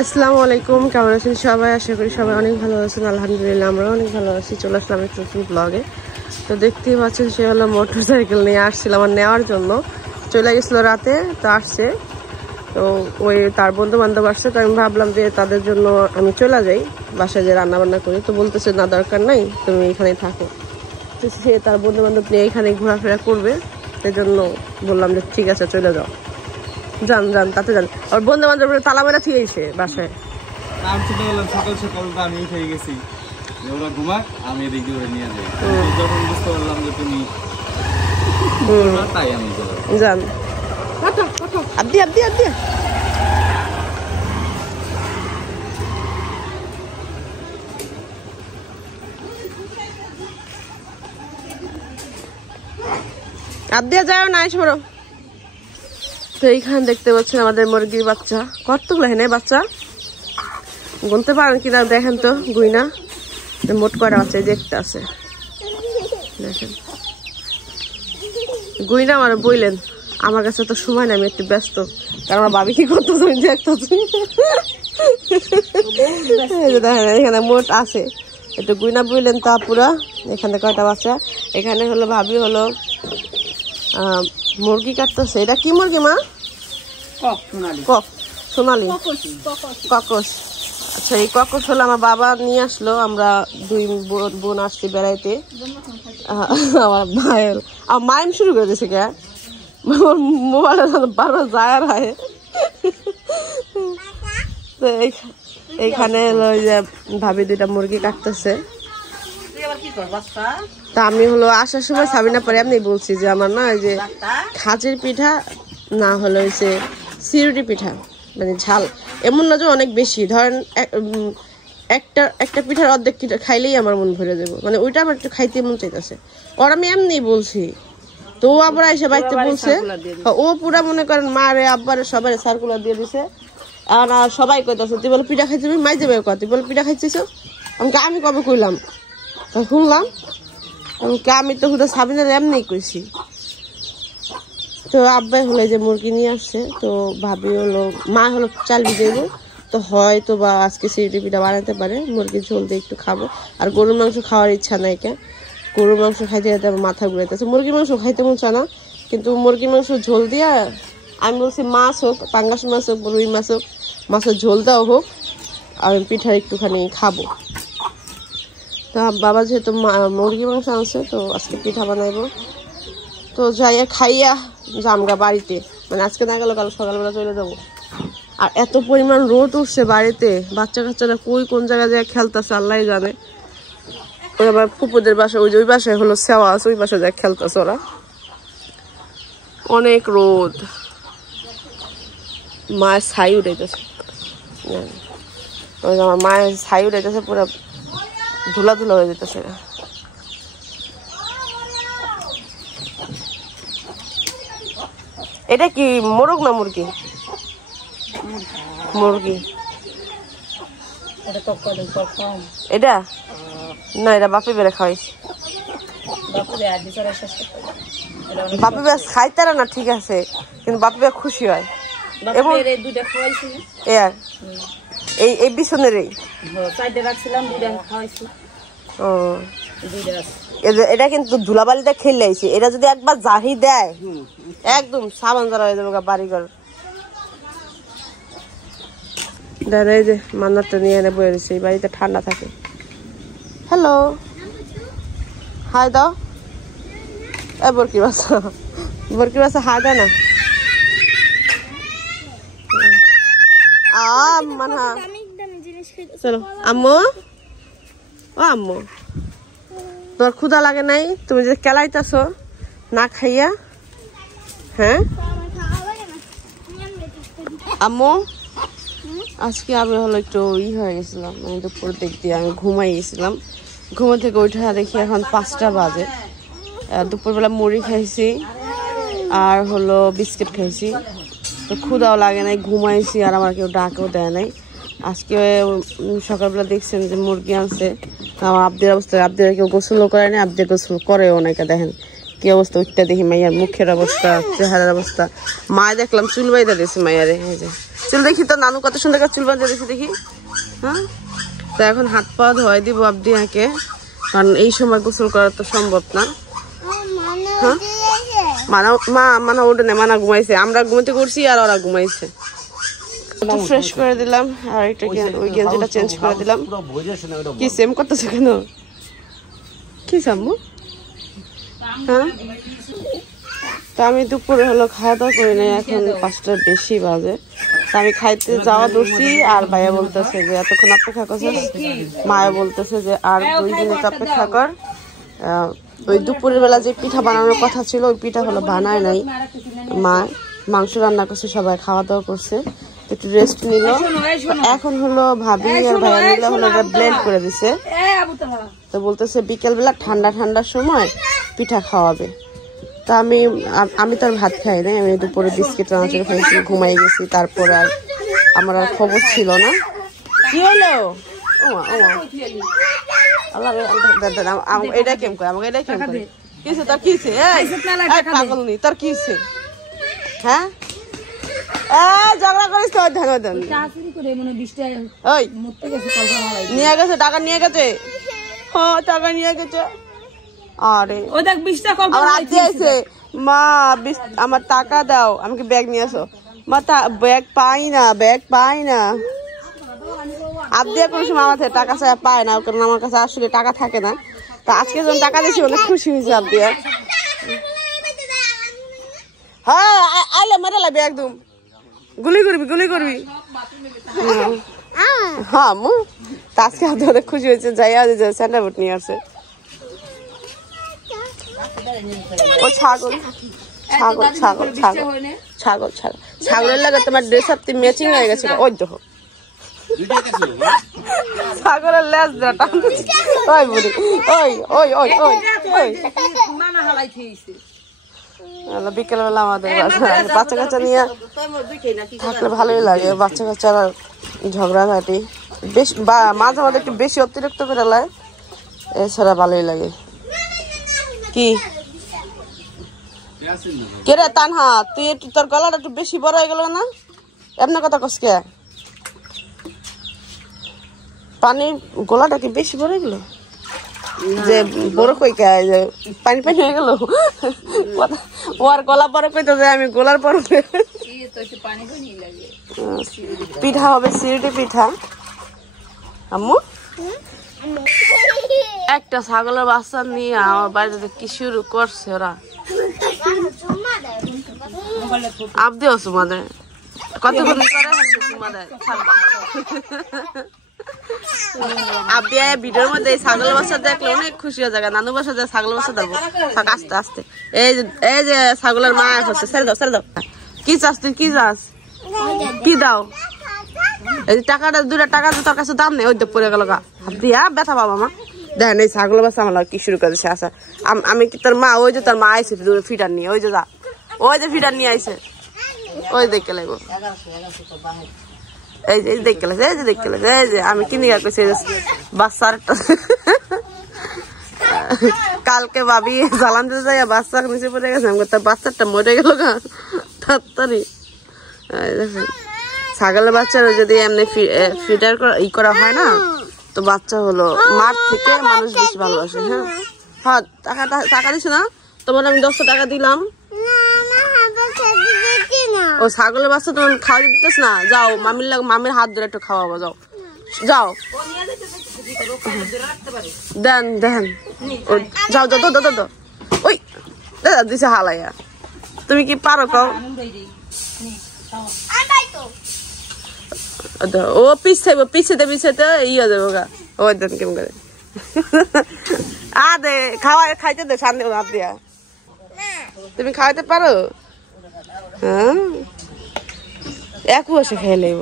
আসসালামু আলাইকুম, কেমন আছেন সবাই? আশা করি সবাই অনেক ভালো আছেন। আলহামদুলিল্লাহ আমরা অনেক ভালো আছি। চলে আসলাম একটু নতুন ব্লগে। তো দেখতেই পাচ্ছেন সে হলো মোটর সাইকেল নিয়ে আসছিল আমার নেওয়ার জন্য, চলে গেছিলো রাতে, তো আসছে। তো ওই তার বন্ধু বান্ধব আসছে, তো আমি ভাবলাম যে তাদের জন্য আমি চলে যাই, বাসায় যে রান্না বান্না করি। তো বলতেছে না, দরকার নাই, তুমি এখানেই থাকো। তো সে তার বন্ধু বান্ধব নিয়ে এখানে ঘোরাফেরা করবে, সেই জন্য বললাম যে ঠিক আছে চলে যাও, যান যান তাতে যান। আর বন্ধু বান্ধব তালা মেরা থিয়েছে বাসায়। আমি চিন্তা করলাম সকাল সকাল তো আমি উঠে গেছি, ওরা ঘুমাক, আমি এদিক দিয়ে নিয়ে যাই। যখন বুঝতে পারলাম যে তুমি তাই আমি যান। আব্দি আব্দি আব্দি আব্দিয়া যাও না, সরো। তো এইখানে দেখতে পাচ্ছেন আমাদের মুরগির বাচ্চা, কতগুলো হেনে বাচ্চা গুনতে পারেন কিনা দেখেন তো, গুইনা মোট করা আছে, দেখতে আছে দেখেন গুইনা। আমার বইলেন, আমার কাছে তো সময় নেই, আমি একটু ব্যস্ত, কারণ আমার ভাবি কি করতেছে দেখতেছি। দেখেন এখানে মোট আছে, একটু গুইনা বইলেন তা পুরা। এখানে কয়টা বাচ্চা, এখানে হলো ভাবি হলো মুরগি কাটতেছে। এটা কি মুরগি মা? সোনালি ককস। আচ্ছা, এই ককস হলো আমার বাবা নিয়ে আসলো, আমরা দুই বোন আসছি বেড়াইতে। আমার মায়ের মাইম শুরু করে দিয়েছে কে, মোবাইলে বারবার যায় আর হয়। তো এইখানে ভাবি দুইটা মুরগি কাটতেছে। তা আমি হলো আসার সময় সাবিনা পরে এমনি বলছি যে আমার না ওই যে খাজের পিঠা না হলো হচ্ছে সিরুটি পিঠা, মানে ঝাল এমন না যে অনেক বেশি, ধরেন একটা পিঠার অর্ধেক খাইলেই আমার মন ভরে যাবো, মানে ওইটা আমার একটু খাইতে মন চাইতেছে। ওর আমি এমনি বলছি, তো ও আবার এসে বাড়িতে বলছে, ও পুরা মনে করেন মা রে আব্বারে সবাই সার্কুলার দিয়ে দিছে। আর সবাই কইতেছে তুই বলে পিঠা খাইছিস, মাই যাবে কত, তুই বলে পিঠা খাইছিস। আমি কবে কইলাম, শুনলাম আমি তো হুদা সাবিনার এমনি কইছি। তো আব্বাই হলো যে মুরগি নিয়ে আসছে, তো ভাবি হলো মা হলো চাল ভিজাইব, তো হয়তো বা আজকে সিরুটি পিঠা বানাতে পারে, মুরগির ঝোল দিয়ে একটু খাবো। আর গরুর মাংস খাওয়ার ইচ্ছা নাই, কে গরুর মাংস খাইতে যেতে আমার মাথা ঘুরাইতেছে, মুরগির মাংস খাইতে মন চায় না। কিন্তু মুরগির মাংস ঝোল দিয়া আমি বলছি মাছ হোক, পাঙ্গাস মাছ হোক, রুই মাছ হোক, মাছের ঝোল দেওয়া হোক, আমি পিঠা একটুখানি খাবো। তো বাবা যেহেতু মুরগি মাংস আনছে, তো আজকে পিঠা বানাইবো। তো যাইয়া খাইয়া জামগা বাড়িতে, মানে আজকে না গেল কাল সকালবেলা চলে যাবো। আর এত পরিমাণ রোদ উঠছে বাড়িতে, বাচ্চা কাচ্চারা কোন জায়গায় যায় খেলতেছে আল্লাহ জানে। ওই আবার ফুপুদের বাসায়, ওই বাসায় হলো সেওয়া আছে, ওই বাসায় যায় খেলতেছে ওরা। অনেক রোদ, মায়ের ছাই উঠাইতেছে, ওই আমার মায়ের ছাই উঠাইতেছে, পুরো ধুলা ধুলা হয়ে যেতেছে। এটা কি মোরগ না মুরগি? মুরগি এটা না, এটা বাপি বেড়ে খাওয়াইছি। বাপি বেশ খাইতারা না, ঠিক আছে, কিন্তু বাপি বেশ খুশি হয়। এবং এই বিছনের এটা কিন্তু ধুলাবালিটা খেলে আইছে, এটা যদি একবার জাহি দেয় একদম সাবান জারা হয়ে যাবে বাড়িঘর। দাদা এই যে মান্নারটা নিয়ে এনে বয়ে দিচ্ছে, এই বাড়িতে ঠান্ডা থাকে। হ্যালো হাই দাও, এ বরকি বাসা হাই দেয় না। চলো আম্মু, ও আম্মু তোমার ক্ষুধা লাগে নাই? তুমি যে কেলাইতেছ না খাইয়া, হ্যাঁ আম্মু? আজকে আমি হলো একটু হয়ে গেছিলাম, আমি দুপুর দিক দিয়ে আমি ঘুমাই গেছিলাম। ঘুমো থেকে উঠে দেখি এখন 5টা বাজে। দুপুরবেলা মুড়ি খাইছি আর হলো বিস্কিট খাইছি, তো ক্ষুধাও লাগে নাই, ঘুমাইছি আর আমার কেউ ডাকেও দেয় নাই। আজকে সকালবেলা দেখছেন যে মুরগি আনছে, আমার আব্দের অবস্থা, আব্দের কেউ গোসলও করে না, আব্দের গোসল করেও নাকি, দেখেন কি অবস্থা। উঠতে দেখি মাইয়ার মুখের অবস্থা, চেহারার অবস্থা। মায় দেখলাম চুল বাইদা দিয়েছে মাইয়ারে, এই যে চুল দেখি তো নানু কত সুন্দর করে চুল বাঁধে দিয়েছে দেখি। হ্যাঁ, তো এখন হাত পা ধোয়াই দিব আবদিয়াকে, কারণ এই সময় গোসল করা তো সম্ভব না। হ্যাঁ, মানা ওঠে না, মানা ঘুমাইছে, আমরা ঘুমাতে করছি আর ওরা ঘুমাইছে। ফ্রেশ করে দিলাম আর একটা ওই গেঞ্জিটা চেঞ্জ করে দিলাম। কি সেম করতেছে কেন? কি সাম্মু? হ্যাঁ, তো আমি দুপুরে হলো খাওয়া দাওয়া করি নাই, এখন 5টার বেশি বাজে। তা আমি খাইতে যাওয়া দৌড়ছি আর ভাইয়া বলতেছে যে এতক্ষণ অপেক্ষা করছিস, মায়া বলতেছে যে আর 2 মিনিট অপেক্ষা কর। ওই দুপুরের বেলা যে পিঠা বানানোর কথা ছিল ওই পিঠা হলো বানায় নাই, মা মাংস রান্না করছে, সবাই খাওয়া দাওয়া করছে, একটু রেস্ট নিল। এখন হলো ভাবি আর ভাইয়া মিলে হলো এটা ব্লেন্ড করে দিছে। তো বলতেছে বিকেল বেলা ঠান্ডা ঠান্ডার সময় পিঠা খাওয়াবে। তা আমি তো আর ভাত খাই নাই, আমি দুপুরে বিস্কিট রান্না করে খাইছি, ঘুমাই গেছি। তারপর আর আমার আর খবর ছিল না। কি হলো? এটা কেম করে আমাকে, এটা কেম করে কিছে তোর কিছে? পাগল নি তোর কিছে? হ্যাঁ, ঝগড়া করিস তো? ওই নিয়ে গেছে টাকা, নিয়ে গেছে। হ্যাঁ, টাকা নিয়ে গেছে। আরে ও দেখ 20 টাকা দিয়েছে। মা আমার টাকা দাও, আমাকে ব্যাগ নিয়ে আসো। মা ব্যাগ পাই না, ব্যাগ পাই না। আবদিয়া কোনো সময় আমার থেকে টাকা চাই পায় না, কারণ আমার কাছে আসলে টাকা থাকে না। তা আজকে যখন টাকা দিয়েছি অনেক খুশি হয়েছে আবদিয়া। হ্যাঁ, আইলে মেরে লাগবে একদম, গুলি করবি, গুলি করবি। হ্যাঁ মু তা আজকে আবদিয়া অনেক খুশি হয়েছে, যাইয়া স্যান্ডা বুট নিয়ে আসছে। ও ছাগল, ছাগল, ছাগল, ছাগল, ছাগল, ছাগল, ছাগলের লাগে তোমার ড্রেস আপ ম্যাচিং হয়ে গেছে। ওই দেখো ছাগলের লেজ দেটা। ওই বুড়ি, ওই ওই ওই ওই ওই বিকেল বেলা আমাদের বাচ্চা কাচ্চা নিয়ে থাকলে ভালোই লাগে। বাচ্চা কাচ্চারা ঝগড়াঝাটি বেশ, মাঝে মাঝে একটু বেশি অতিরিক্ত করে লাগে, এছাড়া ভালোই লাগে। কি কে রে তানহা, তুই তোর গলাটা একটু বেশি বড় হয়ে গেল না? এমন কথা কস কে? পানি গলাটা কি বেশি বড় হয়ে গেল? যে বড় কই কে যে পানি পানি হয়ে গেল? ওর গলা বড় কইতো যে আমি গলার বড়। পিঠা হবে সিরুটি পিঠা। আম্মু একটা ছাগলের বাচ্চা নিয়ে আমার বাড়িতে কি শুরু করছে ওরা। আবদিও সুমাদে কতক্ষণ করে হচ্ছে সুমাদে। আবদিয়া ভিডিওর মধ্যে এই ছাগলের বাচ্চা দেখলে অনেক খুশি হয়ে যায়। নানু বাসা যায় ছাগলের বাচ্চা দেখবো আস্তে আস্তে। এই যে ছাগলের মা হচ্ছে, ছেড়ে দাও, ছেড়ে দাও। কি চাস তুই? কি চাস? কি দাও? এই টাকাটা 2টা টাকা তোর কাছে দাম নেই, ওই তো পড়ে গেল গা। আবদিয়া ব্যথা বাবা মা দেখেন এই ছাগলের বাচ্চা আমার কি শুরু করেছে। আচ্ছা আমি কি তোর মা? ওই যে তোর মা আইসে ফিটার নিয়ে, ওই যে যা, ওই যে ফিটার নিয়ে আইসে, ওই দেখে লাগবো। এই যে দেখে লাগছে, এই যে দেখে লাগছে, এই যে আমি কিনে গেছি বাচ্চার। কালকে ভাবি জ্বালান দিতে যাই বাচ্চা নিচে পড়ে গেছে, তার বাচ্চাটা মরে গেল গা তাড়াতাড়ি। দেখেন ছাগলের বাচ্চারা যদি এমনি ফিটার করা হয় না, তো বাচ্চা হলো মার থেকে মানুষ বেশি ভালোবাসে। হ্যাঁ হ্যাঁ, টাকা দিছো না? তোমার আমি 10 টাকা দিলাম। ও ছাগলের বাচ্চা তোমার খাওয়া দিতেছ না? যাও মামির হাত ধরে একটু খাওয়াবো, যাও যাও। দেন দেন, যাও যাও দাও দাও। ওই দাদা দিছে হালাইয়া, তুমি কি পারো কাও? ও পিছাতে ইয়ে দেবো গা। ওই দেন কেমন করে দে খাওয়া খাইতে দে সামনে হাত দিয়া। তুমি খাওয়াইতে পারো? হ্যাঁ, এক বসে খেয়ে নেব।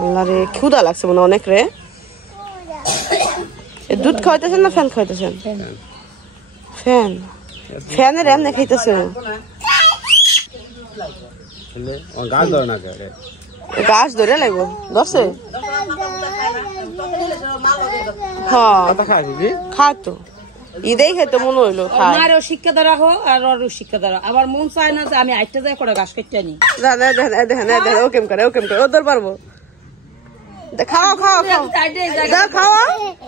আল্লাহ রে ক্ষুধা লাগছে মনে অনেক রে। দুধ খাওয়াইতেছেন না ফ্যান খাওয়াইতেছেন? ফ্যান, ফ্যানের এমনি খাইতেছে। গাছ ধরে লাগবো দশে। হ্যাঁ খা তো ঈদেই খেতে মনে হইলো মারও শিক্ষা দেওয়া রাখো আর ওরও শিক্ষা দেওয়া। আমার মন চায় না যে আমি আইটা যাই করে ঘাস কেটে আনি। দেখেন ওকেম করে ওদের পারবো। খাও খাওয়া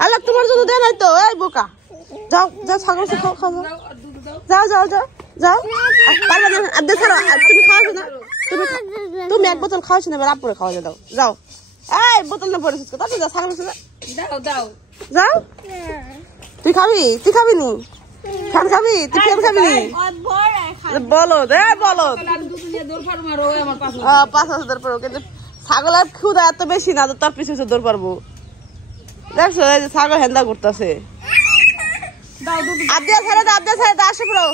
আল্লাহ তোমার জন্য দেয় নাই তো। এই বোকা যাও যাও ছাগল খাও খাও যাও যাও যাও যাও পারবে না। তুমি খাওয়াছো না তুমি এক বোতল খাওয়াছো না এবার আপুরে খাওয়া দাও যাও। এই বোতল না পড়েছিস তারপর যাও ছাগল দাও দাও যাও। তুই খাবি নি খান খাবি তুই ফের খাবি নি বলো বলো 5,000 পড়ো কিন্তু ছাগলের ক্ষুদা এত বেশি না তো তার পিছু দৌড় পারবো। দেখছো এই যে ছাগল হেন্দা করতেছে। আবদিয়া ছেড়ে দাও আসে পড়ো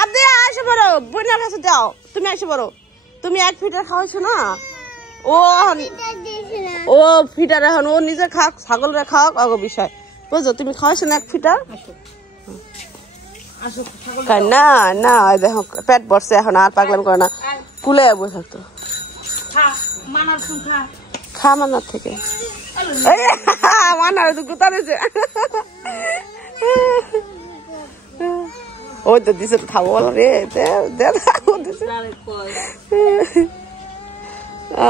আবদিয়া আসে পড়ো বোনের কাছে দাও। তুমি আসে পড়ো তুমি 1 ফিটার খাওয়াইছো না ও ফিটার এখন ও নিজে খাক ছাগলরা খাওক অগো বিষয় বুঝছো। তুমি খাওয়াইছো না 1 ফিটার না না দেখো পেট ভরছে এখন আর পাগলাম করে না কুলে বসে থাকতো খা মানার থেকে মানার গুতা দিয়েছে ওই তো দিছে খাবো বলো রে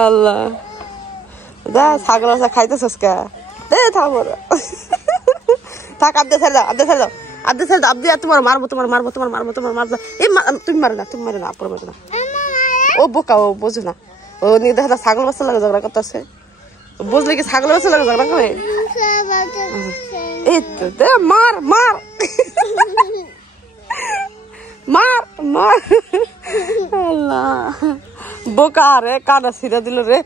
আল্লাহ দা ছাগল খাইতেছিস কে দে থাকবো থাক আবদে ছেড়ে দাও আবদে তোমার মারবো এই তুমি মারে না আপর মারে না। ও বোকা ও বোঝো না ও নিয়ে দেখা ছাগল বাচ্চা লাগে ঝগড়া করতেছে বুঝলে কি ছাগল বাচ্চা লাগে ঝগড়া করে এই তো দে মার আল্লাহ বোকা রে কানা ছিঁড়া দিল রে।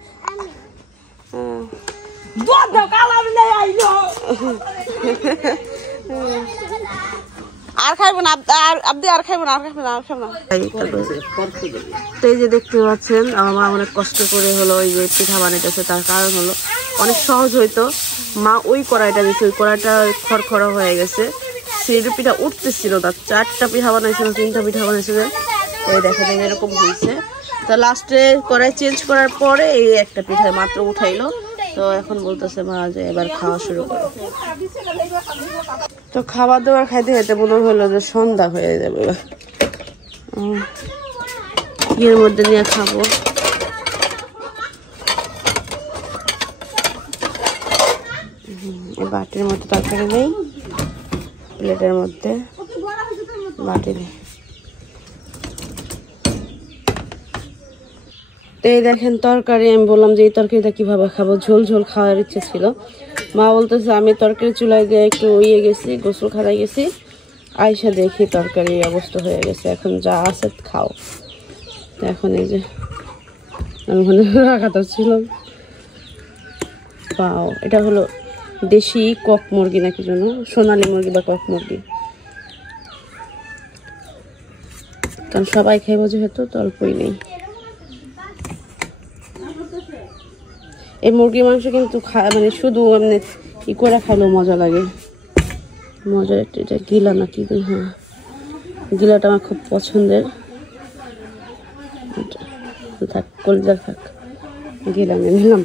আর খাইবো না আবদি আর খাইবো না তো এই যে দেখতে পাচ্ছেন আমার মা অনেক কষ্ট করে হলো এই যে পিঠা বানাইতেছে। তার কারণ হলো অনেক সহজ হইতো মা ওই কড়াইটা দিয়েছে ওই কড়াইটা খড়খড়া হয়ে গেছে সেই পিঠা উঠতেছিল না। 4টা পিঠা বানাইছিল 3টা পিঠা বানাইছিল ওই দেখেন এরকম হয়েছে। তো লাস্টে কড়াই চেঞ্জ করার পরে এই একটা পিঠা মাত্র উঠাইলো। তো এখন বলতেছে মা যে এবার খাওয়া শুরু করো। তো খাবার দাবার খাইতে খাইতে মনে হলো যে সন্ধ্যা হয়ে যাবে এর মধ্যে নিয়ে খাবো। বাটির মধ্যে তরকারি নেই প্লেটের মধ্যে বাটি নেই। তো এই দেখেন তরকারি আমি বললাম যে এই তরকারিটা কিভাবে খাবো ঝোল ঝোল খাওয়ার ইচ্ছে ছিল। মা বলতেছে আমি তরকারি চুলায় দিয়ে একটু গেছি গোসল খাওয়াই গেছি আইসা দেখি তরকারি অবস্থা হয়ে গেছে এখন যা আছে খাও। তো এখন এই যে আমি ওখানে রাখাটা ছিলাম পাও এটা হলো দেশি কক মুরগি নাকি জন্য সোনালী মুরগি বা কক মুরগি কারণ সবাই খাইব যেহেতু তো অল্পই নেই। এই মুরগির মাংস কিন্তু মানে শুধু এমনি ই করে খাইলেও মজা লাগে মজা। এটা গিলা নাকি হ্যাঁ গিলাটা আমার খুব পছন্দের থাক কলজার থাক গিলা নিলাম।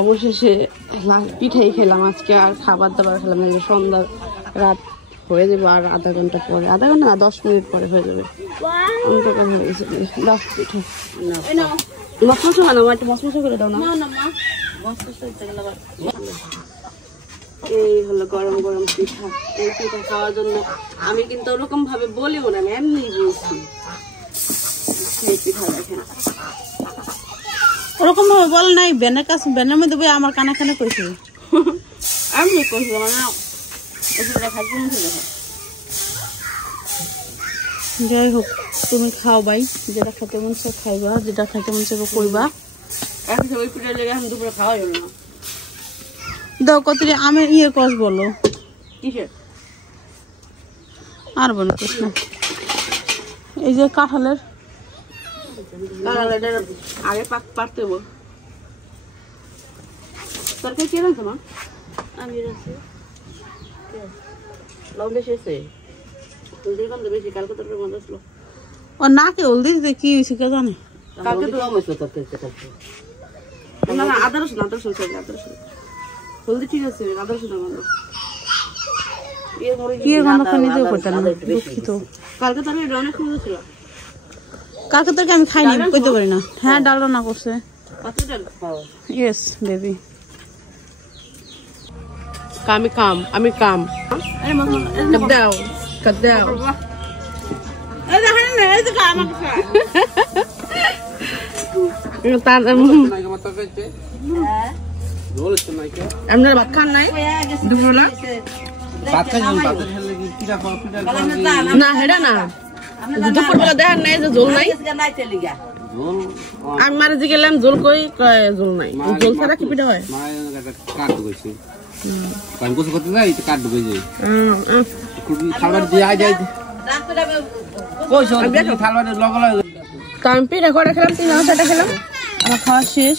অবশেষে পিঠাই খেলাম আজকে আর খাবার দাবার খেলাম না। সন্ধ্যা রাত হয়ে যাবে আর আধা ঘন্টা পরে আধা ঘন্টা না 10 মিনিট পরে হয়ে যাবে অন্ধকার হয়ে গেছে। 10 পিঠা মশমশো কেন একটু মশমশো করে দাও না। এই হলো গরম গরম পিঠা এই পিঠা খাওয়ার জন্য আমি কিন্তু ওরকম ভাবে বলিও না আমি এমনি বলছি। এই পিঠা দেখেন ওরকম ভাবে বল নাই বেনের কাছে বেনের মধ্যে বই আমার কানে কানে কইছে আমি কইছি মানে এটা খাইতে মন চায়। যাই হোক তুমি খাও ভাই যেটা খেতে মন চায় খাইবা যেটা খাইতে মন চাইবে কইবা। এখন ওই পিঠা লেগে এখন দুপুরে খাওয়া যাবে না। দাও কতরি আমের কস বলো কিসের আর বলো কৃষ্ণ এই যে কাঁঠালের আগে পারতে হবো তরকারি কে রাখছো মা? আমি রাখছি লবণ বেশি আছে হলদির গন্ধ বেশি কালকে তরকারি গন্ধ আসলো ও নাকে হলদি দিতে কি হয়েছে কে জানে কালকে তো লবণ হয়েছিল তরকারিতে না না আদা রসুন চাই আদা রসুন হলদি ঠিক আছে আদা রসুন কি গন্ধ খানি দিও করতে না দুঃখিত কালকে তো আমি অনেক সুন্দর ছিল কালকে তো আমি খাইনি কইতে পারি না হ্যাঁ ডাল রান্না করছে পাতলা ডাল ইয়েস বেবি আমি কাম দাও দাও আপনার ভাত খান নাই দুপুরবেলা না হেডা না দুপুরবেলা দেখার নাই যে জল নাই আমি মারে যে গেলাম জল কই জল নাই জল ছাড়া কি পিঠা হয় আমি পিঠা করে খেলাম 3-4টা খেলাম আমার খাওয়া শেষ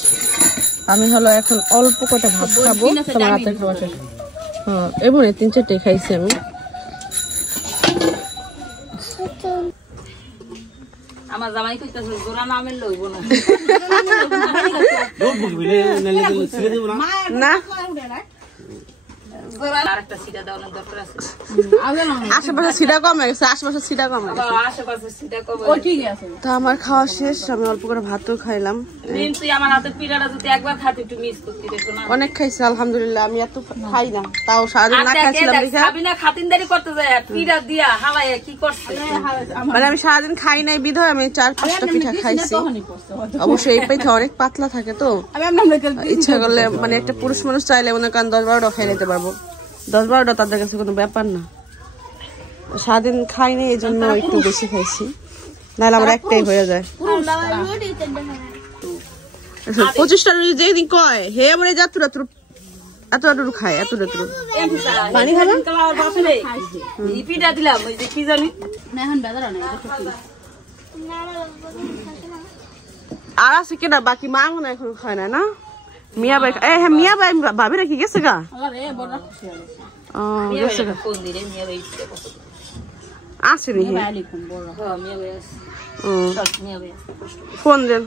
আমি হলো এখন অল্প কটা ভাত খাবো তোমার রাতে খাওয়া শেষ হ্যাঁ এমন 3-4টে খাইছি আমি আমার জামাই কইতাছে জোড়া না মেল লইব না না আরেকটা সিটা দাও না দরকার আছে আশেপাশে সিটা কম হয়ে গেছে আশেপাশে সিটা কম হয়ে গেছে আশেপাশে সিটা কম ও ঠিক আছে তো আমার খাওয়া শেষ আমি অল্প করে ভাতও খাইলাম তুই আমার হাতে পিঠাটা যদি একবার খাতে একটু মিস করতে দেখো না অনেক খাইছি আলহামদুলিল্লাহ আমি এত খাই না তাও সারাদিন না খাইছিলাম দেখে খাবি না খাতিনদারি করতে যায় পিঠা দিয়া হালায় কি করছে মানে আমি সারাদিন খাই নাই বিধায় আমি 4-5টা পিঠা খাইছি অবশ্যই এই পিঠা অনেক পাতলা থাকে তো ইচ্ছা করলে মানে একটা পুরুষ মানুষ চাইলে মনে করেন 10-12টা খাই নিতে পারবো 10-12টা তাদের কাছে কোনো ব্যাপার না সারাদিন খাই নাই এই জন্য একটু বেশি খাইছি নাহলে আমার একটাই হয়ে যায় 25টা যেদিন কয় হে আমার যাত্রা এত খায় এত পানি খাবে পিঠা দিলাম ওই যে কি জানি আর আছে কিনা বাকি মা মনে এখন খায় না না মিয়া ভাই হ্যাঁ মিয়া ভাই ভাবি রাখি গেছে গা গেছে গা আসেনি ফোন দেন